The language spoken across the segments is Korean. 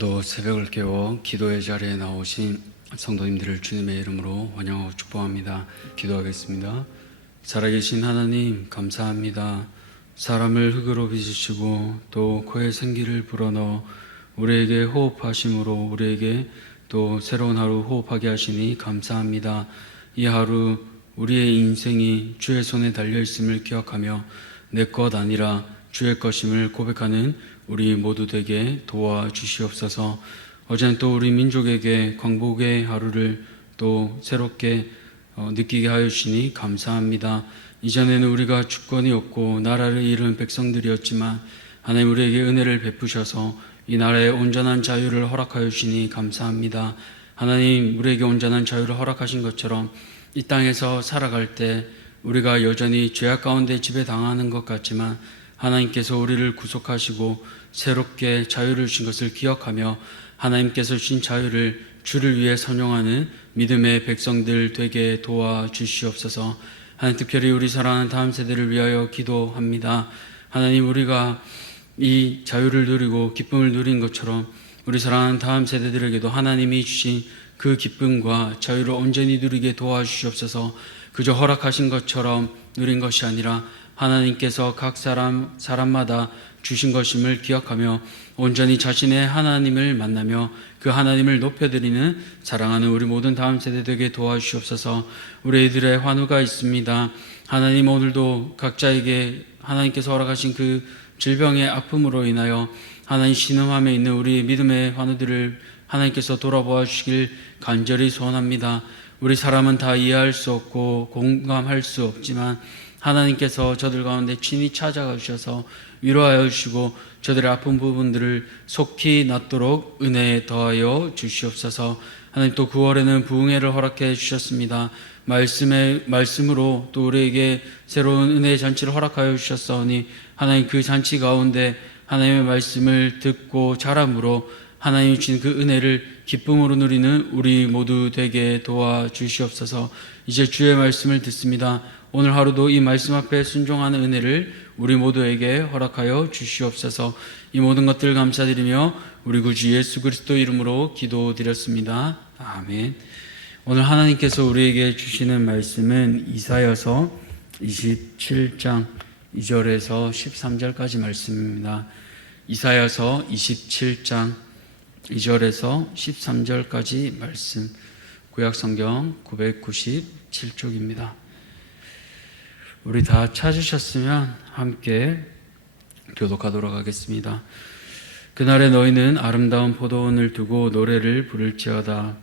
오늘도 새벽을 깨워 기도의 자리에 나오신 성도님들을 주님의 이름으로 환영하고 축복합니다. 기도하겠습니다. 살아계신 하나님 감사합니다. 사람을 흙으로 빚으시고 또 코에 생기를 불어넣어 우리에게 호흡하심으로 우리에게 또 새로운 하루 호흡하게 하시니 감사합니다. 이 하루 우리의 인생이 주의 손에 달려있음을 기억하며 내 것 아니라 주의 것임을 고백하는 우리 모두 되게 도와주시옵소서. 어제는 또 우리 민족에게 광복의 하루를 또 새롭게 느끼게 하여 주시니 감사합니다. 이전에는 우리가 주권이 없고 나라를 잃은 백성들이었지만 하나님 우리에게 은혜를 베푸셔서 이 나라의 온전한 자유를 허락하여 주시니 감사합니다. 하나님 우리에게 온전한 자유를 허락하신 것처럼 이 땅에서 살아갈 때 우리가 여전히 죄악 가운데 지배당하는 것 같지만 하나님께서 우리를 구속하시고 새롭게 자유를 주신 것을 기억하며 하나님께서 주신 자유를 주를 위해 선용하는 믿음의 백성들 되게 도와주시옵소서. 하나님 특별히 우리 사랑하는 다음 세대를 위하여 기도합니다. 하나님 우리가 이 자유를 누리고 기쁨을 누린 것처럼 우리 사랑하는 다음 세대들에게도 하나님이 주신 그 기쁨과 자유를 온전히 누리게 도와주시옵소서. 그저 허락하신 것처럼 누린 것이 아니라 하나님께서 각 사람마다 주신 것임을 기억하며 온전히 자신의 하나님을 만나며 그 하나님을 높여드리는 사랑하는 우리 모든 다음 세대 되게 도와주시옵소서. 우리들의 환우가 있습니다. 하나님 오늘도 각자에게 하나님께서 허락하신 그 질병의 아픔으로 인하여 하나님 신음함에 있는 우리 믿음의 환우들을 하나님께서 돌아보아 주시길 간절히 소원합니다. 우리 사람은 다 이해할 수 없고 공감할 수 없지만 하나님께서 저들 가운데 친히 찾아가 주셔서 위로하여 주시고 저들의 아픈 부분들을 속히 낫도록 은혜에 더하여 주시옵소서. 하나님 또 9월에는 부흥회를 허락해 주셨습니다. 말씀으로 또 우리에게 새로운 은혜의 잔치를 허락하여 주셨사오니 하나님 그 잔치 가운데 하나님의 말씀을 듣고 자람으로 하나님이 주신 그 은혜를 기쁨으로 누리는 우리 모두 되게 도와주시옵소서. 이제 주의 말씀을 듣습니다. 오늘 하루도 이 말씀 앞에 순종하는 은혜를 우리 모두에게 허락하여 주시옵소서. 이 모든 것들 감사드리며 우리 구주 예수 그리스도 이름으로 기도드렸습니다. 아멘. 오늘 하나님께서 우리에게 주시는 말씀은 이사야서 27장 2절에서 13절까지 말씀입니다. 이사야서 27장 2절에서 13절까지 말씀, 구약성경 997쪽입니다. 우리 다 찾으셨으면 함께 교독하도록 하겠습니다. 그날에 너희는 아름다운 포도원을 두고 노래를 부를지어다.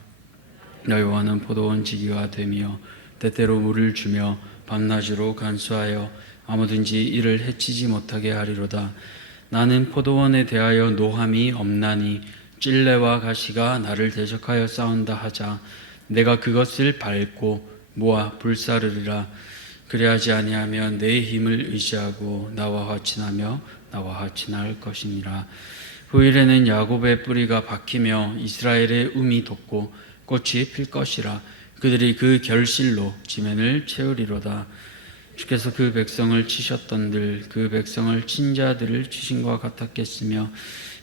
여호와는 포도원 지기가 되며 때때로 물을 주며 밤낮으로 간수하여 아무든지 이를 해치지 못하게 하리로다. 나는 포도원에 대하여 노함이 없나니 찔레와 가시가 나를 대적하여 싸운다 하자 내가 그것을 밟고 모아 불사르리라. 그리하지 아니하면 내 힘을 의지하고 나와 화친하며 나와 화친할 것이니라. 후일에는 야곱의 뿌리가 박히며 이스라엘의 um이 돋고 꽃이 필 것이라. 그들이 그 결실로 지면을 채우리로다. 주께서 그 백성을 치셨던들 그 백성을 친 자들을 치신과 같았겠으며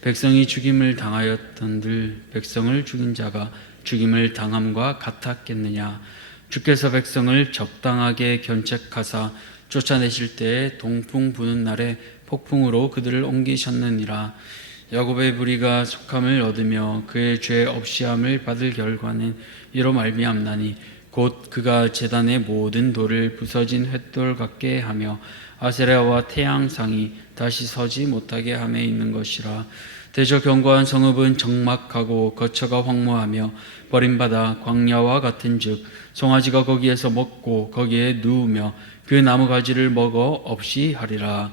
백성이 죽임을 당하였던들 백성을 죽인 자가 죽임을 당함과 같았겠느냐. 주께서 백성을 적당하게 견책하사 쫓아내실 때에 동풍 부는 날에 폭풍으로 그들을 옮기셨느니라. 야곱의 무리가 속함을 얻으며 그의 죄 없이함을 받을 결과는 이로 말미암나니 곧 그가 제단의 모든 돌을 부서진 횃돌 같게 하며 아세라와 태양상이 다시 서지 못하게 함에 있는 것이라. 대저 견고한 성읍은 적막하고 거처가 황무하며 버림받아 광야와 같은즉 송아지가 거기에서 먹고 거기에 누우며 그 나무가지를 먹어 없이 하리라.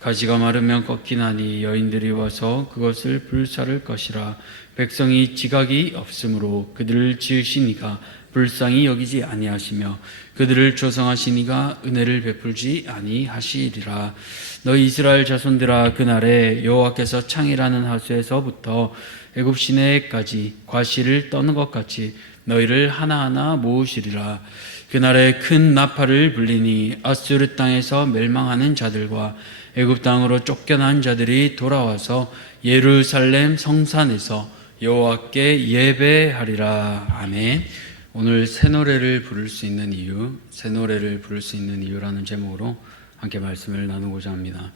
가지가 마르면 꺾이나니 여인들이 와서 그것을 불사를 것이라. 백성이 지각이 없으므로 그들을 지으신 이가 불쌍히 여기지 아니하시며 그들을 조성하신 이가 은혜를 베풀지 아니하시리라. 너희 이스라엘 자손들아, 그날에 여호와께서 창이라는 하수에서부터 애굽 시내까지 과실을 떠는 것 같이 너희를 하나하나 모으시리라. 그날에 큰 나팔을 불리니 아수르 땅에서 멸망하는 자들과 애굽 땅으로 쫓겨난 자들이 돌아와서 예루살렘 성산에서 여호와께 예배하리라. 아멘. 오늘 새 노래를 부를 수 있는 이유, 새 노래를 부를 수 있는 이유라는 제목으로 함께 말씀을 나누고자 합니다.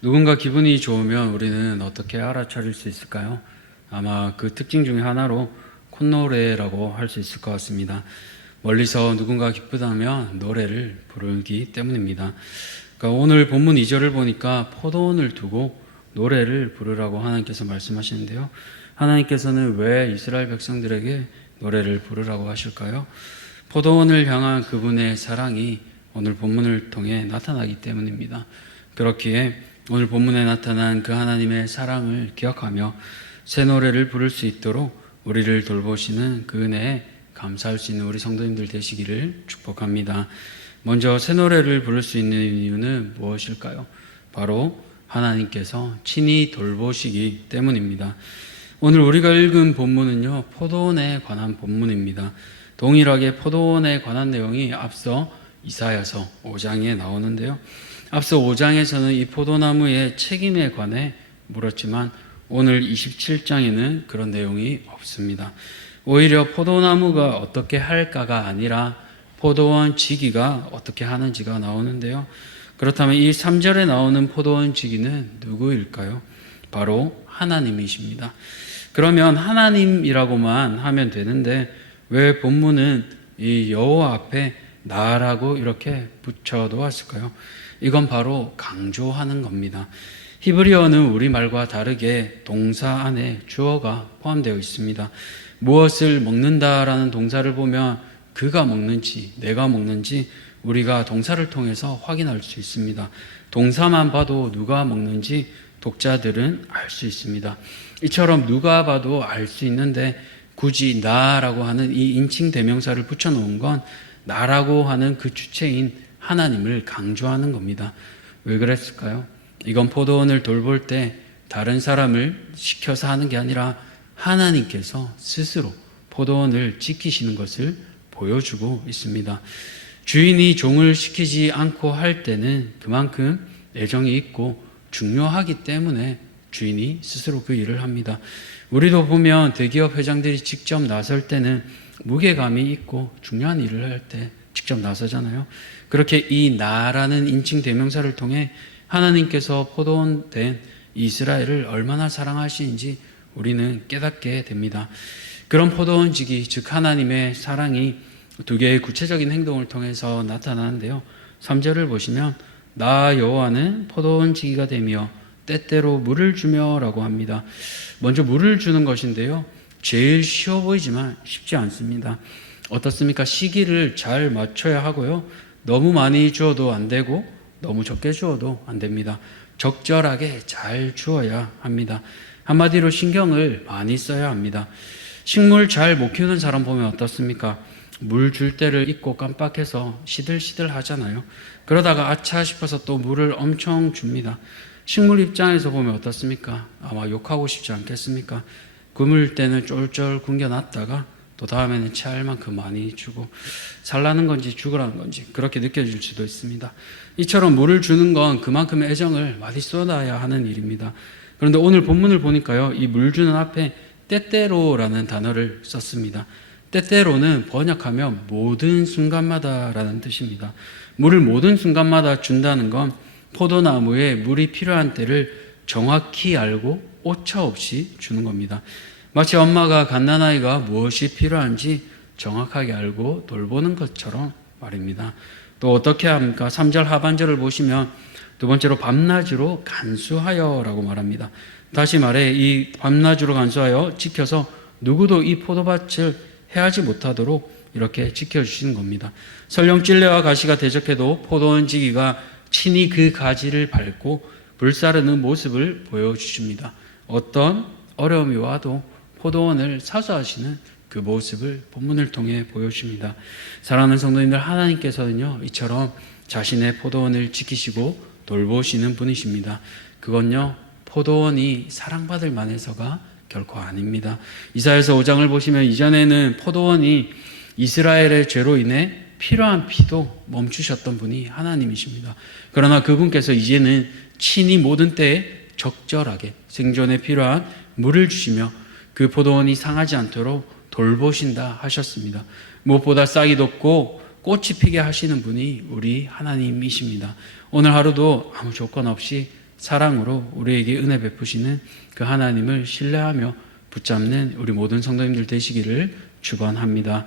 누군가 기분이 좋으면 우리는 어떻게 알아차릴 수 있을까요? 아마 그 특징 중에 하나로 콧노래라고 할 수 있을 것 같습니다. 멀리서 누군가 기쁘다면 노래를 부르기 때문입니다. 그러니까 오늘 본문 2절을 보니까 포도원을 두고 노래를 부르라고 하나님께서 말씀하시는데요. 하나님께서는 왜 이스라엘 백성들에게 노래를 부르라고 하실까요? 포도원을 향한 그분의 사랑이 오늘 본문을 통해 나타나기 때문입니다. 그렇기에 오늘 본문에 나타난 그 하나님의 사랑을 기억하며 새 노래를 부를 수 있도록 우리를 돌보시는 그 은혜에 감사할 수 있는 우리 성도님들 되시기를 축복합니다. 먼저 새 노래를 부를 수 있는 이유는 무엇일까요? 바로 하나님께서 친히 돌보시기 때문입니다. 오늘 우리가 읽은 본문은요, 포도원에 관한 본문입니다. 동일하게 포도원에 관한 내용이 앞서 이사야서 5장에 나오는데요. 앞서 5장에서는 이 포도나무의 책임에 관해 물었지만 오늘 27장에는 그런 내용이 없습니다. 오히려 포도나무가 어떻게 할까가 아니라 포도원 지기가 어떻게 하는지가 나오는데요. 그렇다면 이 3절에 나오는 포도원 지기는 누구일까요? 바로 하나님이십니다. 그러면 하나님이라고만 하면 되는데 왜 본문은 이 여호와 앞에 나라고 이렇게 붙여 놓았을까요? 이건 바로 강조하는 겁니다. 히브리어는 우리말과 다르게 동사 안에 주어가 포함되어 있습니다. 무엇을 먹는다라는 동사를 보면 그가 먹는지 내가 먹는지 우리가 동사를 통해서 확인할 수 있습니다. 동사만 봐도 누가 먹는지 독자들은 알 수 있습니다. 이처럼 누가 봐도 알 수 있는데 굳이 나라고 하는 이 인칭 대명사를 붙여놓은 건 나라고 하는 그 주체인 하나님을 강조하는 겁니다. 왜 그랬을까요? 이건 포도원을 돌볼 때 다른 사람을 시켜서 하는 게 아니라 하나님께서 스스로 포도원을 지키시는 것을 보여주고 있습니다. 주인이 종을 시키지 않고 할 때는 그만큼 애정이 있고 중요하기 때문에 주인이 스스로 그 일을 합니다. 우리도 보면 대기업 회장들이 직접 나설 때는 무게감이 있고 중요한 일을 할 때 직접 나서잖아요. 그렇게 이 나라는 인칭 대명사를 통해 하나님께서 포도원 된 이스라엘을 얼마나 사랑하시는지 우리는 깨닫게 됩니다. 그런 포도원지기, 즉 하나님의 사랑이 두 개의 구체적인 행동을 통해서 나타나는데요. 3절을 보시면 나 여호와는 포도원지기가 되며 때때로 물을 주며 라고 합니다. 먼저 물을 주는 것인데요. 제일 쉬워 보이지만 쉽지 않습니다. 어떻습니까? 시기를 잘 맞춰야 하고요. 너무 많이 주어도 안 되고 너무 적게 주어도 안 됩니다. 적절하게 잘 주어야 합니다. 한마디로 신경을 많이 써야 합니다. 식물 잘 못 키우는 사람 보면 어떻습니까? 물 줄 때를 잊고 깜빡해서 시들시들 하잖아요. 그러다가 아차 싶어서 또 물을 엄청 줍니다. 식물 입장에서 보면 어떻습니까? 아마 욕하고 싶지 않겠습니까? 굶을 때는 쫄쫄 굶겨놨다가 또 다음에는 체할 만큼 많이 주고 살라는 건지 죽으라는 건지 그렇게 느껴질 수도 있습니다. 이처럼 물을 주는 건 그만큼의 애정을 많이 쏟아야 하는 일입니다. 그런데 오늘 본문을 보니까요, 이 물 주는 앞에 때때로라는 단어를 썼습니다. 때때로는 번역하면 모든 순간마다라는 뜻입니다. 물을 모든 순간마다 준다는 건 포도나무에 물이 필요한 때를 정확히 알고 오차 없이 주는 겁니다. 마치 엄마가 갓난아이가 무엇이 필요한지 정확하게 알고 돌보는 것처럼 말입니다. 또 어떻게 합니까? 3절 하반절을 보시면 두 번째로 밤낮으로 간수하여 라고 말합니다. 다시 말해 이 밤낮으로 간수하여 지켜서 누구도 이 포도밭을 해하지 못하도록 이렇게 지켜주시는 겁니다. 설령 찔레와 가시가 대적해도 포도원 지기가 친히 그 가지를 밟고 불사르는 모습을 보여주십니다. 어떤 어려움이 와도 포도원을 사수하시는 그 모습을 본문을 통해 보여줍니다. 사랑하는 성도님들, 하나님께서는요 이처럼 자신의 포도원을 지키시고 돌보시는 분이십니다. 그건요 포도원이 사랑받을 만해서가 결코 아닙니다. 이사야서 5장을 보시면 이전에는 포도원이 이스라엘의 죄로 인해 필요한 피도 멈추셨던 분이 하나님이십니다. 그러나 그분께서 이제는 친히 모든 때에 적절하게 생존에 필요한 물을 주시며 그 포도원이 상하지 않도록 돌보신다 하셨습니다. 무엇보다 싹이 돋고 꽃이 피게 하시는 분이 우리 하나님이십니다. 오늘 하루도 아무 조건 없이 사랑으로 우리에게 은혜 베푸시는 그 하나님을 신뢰하며 붙잡는 우리 모든 성도님들 되시기를 축원합니다.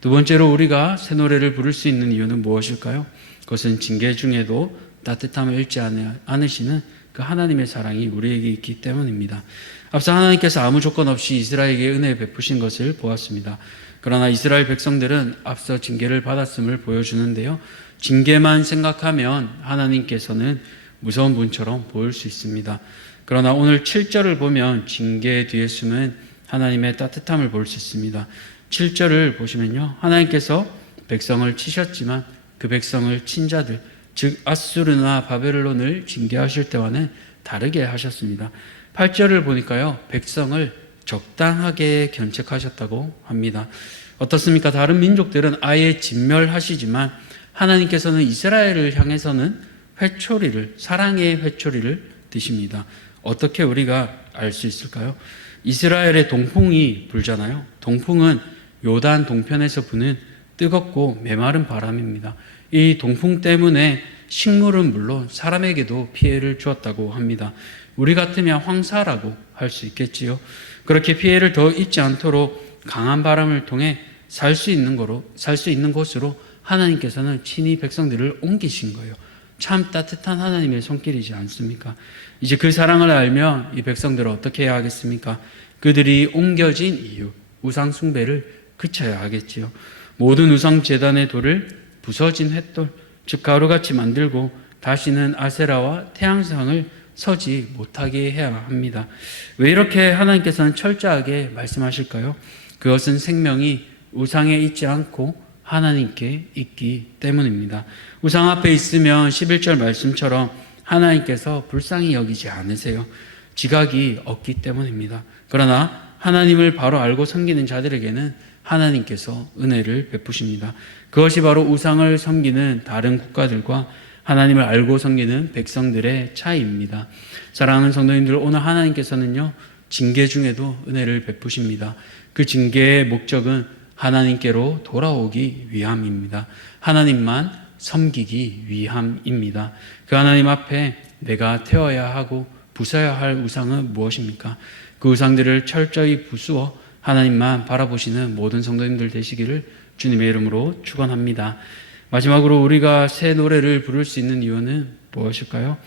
두 번째로 우리가 새 노래를 부를 수 있는 이유는 무엇일까요? 그것은 징계 중에도 따뜻함을 잃지 않으시는 그 하나님의 사랑이 우리에게 있기 때문입니다. 앞서 하나님께서 아무 조건 없이 이스라엘에게 은혜 베푸신 것을 보았습니다. 그러나 이스라엘 백성들은 앞서 징계를 받았음을 보여주는데요. 징계만 생각하면 하나님께서는 무서운 분처럼 보일 수 있습니다. 그러나 오늘 7절을 보면 징계 뒤에 숨은 하나님의 따뜻함을 볼 수 있습니다. 7절을 보시면요, 하나님께서 백성을 치셨지만 그 백성을 친 자들, 즉 아수르나 바벨론을 징계하실 때와는 다르게 하셨습니다. 8절을 보니까요, 백성을 적당하게 견책하셨다고 합니다. 어떻습니까? 다른 민족들은 아예 진멸하시지만 하나님께서는 이스라엘을 향해서는 회초리를, 사랑의 회초리를 드십니다. 어떻게 우리가 알 수 있을까요? 이스라엘의 동풍이 불잖아요. 동풍은 요단 동편에서 부는 뜨겁고 메마른 바람입니다. 이 동풍 때문에 식물은 물론 사람에게도 피해를 주었다고 합니다. 우리 같으면 황사라고 할 수 있겠지요. 그렇게 피해를 더 입지 않도록 강한 바람을 통해 살 수 있는 곳으로 하나님께서는 친히 백성들을 옮기신 거예요. 참 따뜻한 하나님의 손길이지 않습니까? 이제 그 사랑을 알면 이 백성들은 어떻게 해야 하겠습니까? 그들이 옮겨진 이유, 우상 숭배를 그쳐야 하겠지요. 모든 우상 제단의 돌을 부서진 횃돌, 즉 가루같이 만들고 다시는 아세라와 태양상을 서지 못하게 해야 합니다. 왜 이렇게 하나님께서는 철저하게 말씀하실까요? 그것은 생명이 우상에 있지 않고 하나님께 있기 때문입니다. 우상 앞에 있으면 11절 말씀처럼 하나님께서 불쌍히 여기지 않으세요. 지각이 없기 때문입니다. 그러나 하나님을 바로 알고 섬기는 자들에게는 하나님께서 은혜를 베푸십니다. 그것이 바로 우상을 섬기는 다른 국가들과 하나님을 알고 섬기는 백성들의 차이입니다. 사랑하는 성도님들, 오늘 하나님께서는요, 징계 중에도 은혜를 베푸십니다. 그 징계의 목적은 하나님께로 돌아오기 위함입니다. 하나님만 섬기기 위함입니다. 그 하나님 앞에 내가 태워야 하고 부숴야 할 우상은 무엇입니까? 그 우상들을 철저히 부수어 하나님만 바라보시는 모든 성도님들 되시기를 주님의 이름으로 축원합니다. 마지막으로 우리가 새 노래를 부를 수 있는 이유는 무엇일까요?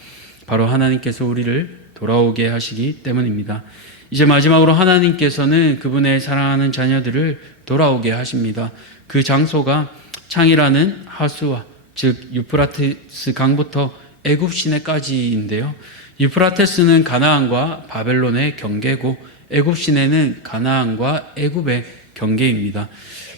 바로 하나님께서 우리를 돌아오게 하시기 때문입니다. 이제 마지막으로 하나님께서는 그분의 사랑하는 자녀들을 돌아오게 하십니다. 그 장소가 창이라는 하수와, 즉 유프라테스 강부터 애굽 시내까지인데요. 유프라테스는 가나안과 바벨론의 경계고 애굽 시내는 가나안과 애굽의 경계입니다.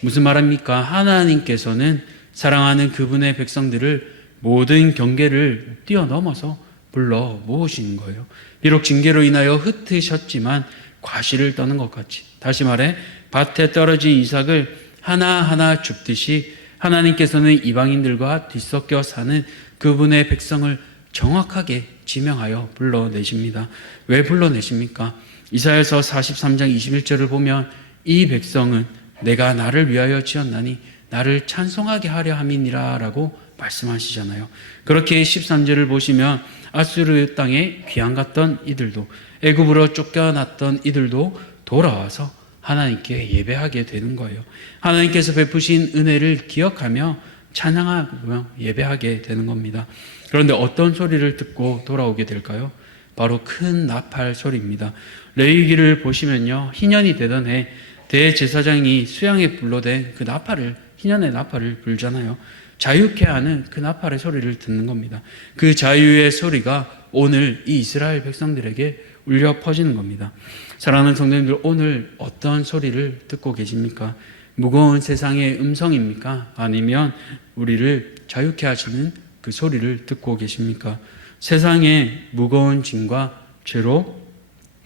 무슨 말입니까? 하나님께서는 사랑하는 그분의 백성들을 모든 경계를 뛰어넘어서 불러 모으신 거예요. 비록 징계로 인하여 흩으셨지만 과실을 떠는 것 같이, 다시 말해 밭에 떨어진 이삭을 하나하나 줍듯이 하나님께서는 이방인들과 뒤섞여 사는 그분의 백성을 정확하게 지명하여 불러내십니다. 왜 불러내십니까? 이사야서 43장 21절을 보면 이 백성은 내가 나를 위하여 지었나니 나를 찬송하게 하려 함이니라 라고 말씀하시잖아요. 그렇게 13절을 보시면 아수르 땅에 귀양 갔던 이들도, 애굽으로 쫓겨났던 이들도 돌아와서 하나님께 예배하게 되는 거예요. 하나님께서 베푸신 은혜를 기억하며 찬양하며 예배하게 되는 겁니다. 그런데 어떤 소리를 듣고 돌아오게 될까요? 바로 큰 나팔 소리입니다. 레위기를 보시면요, 희년이 되던 해 대제사장이 수양의 불로 된 그 나팔을, 희년의 나팔을 불잖아요. 자유케 하는 그 나팔의 소리를 듣는 겁니다. 그 자유의 소리가 오늘 이 이스라엘 백성들에게 울려 퍼지는 겁니다. 사랑하는 성도님들, 오늘 어떤 소리를 듣고 계십니까? 무거운 세상의 음성입니까? 아니면 우리를 자유케 하시는 그 소리를 듣고 계십니까? 세상의 무거운 짐과 죄로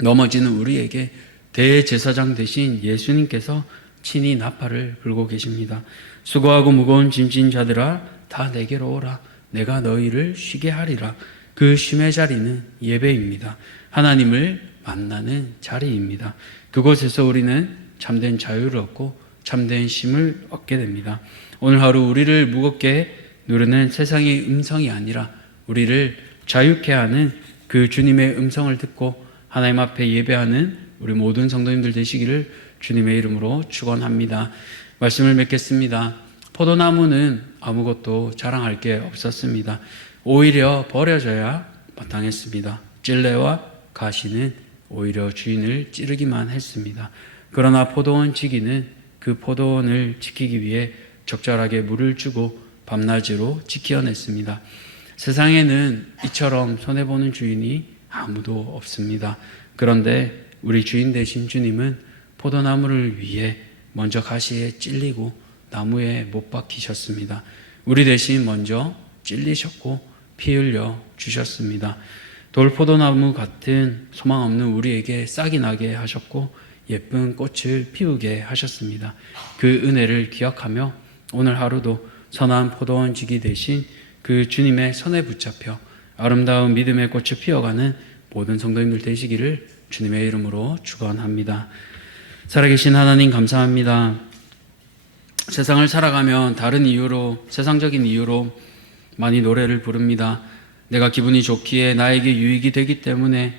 넘어지는 우리에게 대제사장 되신 예수님께서 친히 나팔을 불고 계십니다. 수고하고 무거운 짐진 자들아 다 내게로 오라. 내가 너희를 쉬게 하리라. 그 쉼의 자리는 예배입니다. 하나님을 만나는 자리입니다. 그곳에서 우리는 참된 자유를 얻고 참된 쉼을 얻게 됩니다. 오늘 하루 우리를 무겁게 누르는 세상의 음성이 아니라 우리를 자유케 하는 그 주님의 음성을 듣고 하나님 앞에 예배하는 우리 모든 성도님들 되시기를 주님의 이름으로 축원합니다. 말씀을 맺겠습니다. 포도나무는 아무것도 자랑할 게 없었습니다. 오히려 버려져야 마땅했습니다. 찔레와 가시는 오히려 주인을 찌르기만 했습니다. 그러나 포도원 지기는 그 포도원을 지키기 위해 적절하게 물을 주고 밤낮으로 지켜냈습니다. 세상에는 이처럼 손해보는 주인이 아무도 없습니다. 그런데 우리 주인 되신 주님은 포도나무를 위해 먼저 가시에 찔리고 나무에 못 박히셨습니다. 우리 대신 먼저 찔리셨고 피 흘려 주셨습니다. 돌포도나무 같은 소망 없는 우리에게 싹이 나게 하셨고 예쁜 꽃을 피우게 하셨습니다. 그 은혜를 기억하며 오늘 하루도 선한 포도원 지기 대신 그 주님의 손에 붙잡혀 아름다운 믿음의 꽃을 피워가는 모든 성도님들 되시기를 주님의 이름으로 축원합니다. 살아계신 하나님 감사합니다. 세상을 살아가면 다른 이유로, 세상적인 이유로 많이 노래를 부릅니다. 내가 기분이 좋기에 나에게 유익이 되기 때문에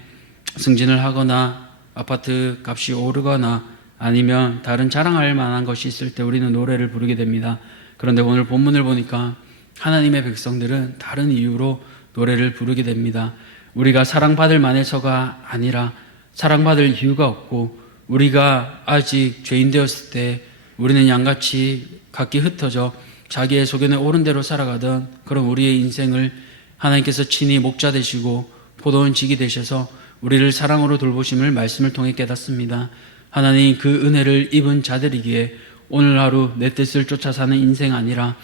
승진을 하거나 아파트 값이 오르거나 아니면 다른 자랑할 만한 것이 있을 때 우리는 노래를 부르게 됩니다. 그런데 오늘 본문을 보니까 하나님의 백성들은 다른 이유로 노래를 부르게 됩니다. 우리가 사랑받을 만해서가 아니라 사랑받을 이유가 없고 우리가 아직 죄인 되었을 때 우리는 양같이 각기 흩어져 자기의 소견에 옳은 대로 살아가던 그런 우리의 인생을 하나님께서 친히 목자 되시고 포도원 지기 되셔서 우리를 사랑으로 돌보심을 말씀을 통해 깨닫습니다. 하나님 그 은혜를 입은 자들이기에 오늘 하루 내 뜻을 쫓아 사는 인생 아니라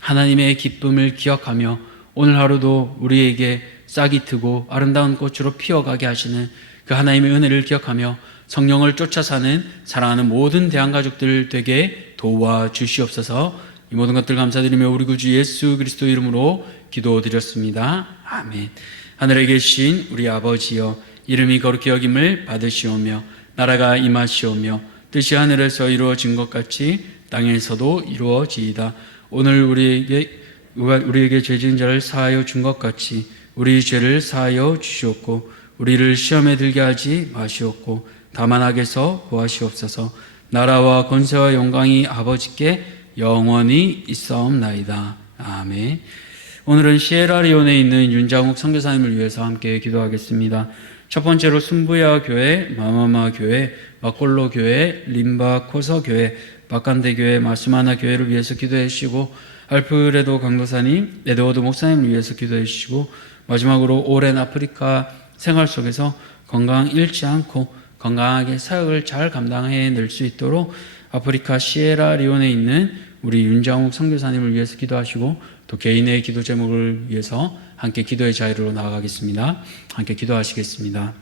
하나님의 기쁨을 기억하며 오늘 하루도 우리에게 싹이 트고 아름다운 꽃으로 피어가게 하시는 그 하나님의 은혜를 기억하며 성령을 쫓아 사는 사랑하는 모든 대한가족들 되게 도와주시옵소서. 이 모든 것들 감사드리며 우리 구주 예수 그리스도 이름으로 기도드렸습니다. 아멘. 하늘에 계신 우리 아버지여 이름이 거룩히 여김을 받으시오며 나라가 임하시오며 뜻이 하늘에서 이루어진 것 같이 땅에서도 이루어지이다. 오늘 우리에게 죄 지은 자를 사하여 준 것 같이 우리 죄를 사하여 주시옵고 우리를 시험에 들게 하지 마시옵고 다만 악에서 구하시옵소서. 나라와 권세와 영광이 아버지께 영원히 있사옵나이다. 아멘. 오늘은 시에라리온에 있는 윤장욱 선교사님을 위해서 함께 기도하겠습니다. 첫 번째로 순부야 교회, 마마마 교회, 마콜로 교회, 림바 코서 교회, 박간대 교회, 마스마나 교회를 위해서 기도해 주시고 알프레도 강도사님, 에드워드 목사님을 위해서 기도해 주시고 마지막으로 오랜 아프리카 생활 속에서 건강 잃지 않고 건강하게 사역을 잘 감당해낼 수 있도록 아프리카 시에라리온에 있는 우리 윤장욱 선교사님을 위해서 기도하시고 또 개인의 기도 제목을 위해서 함께 기도의 자리로 나아가겠습니다. 함께 기도하시겠습니다.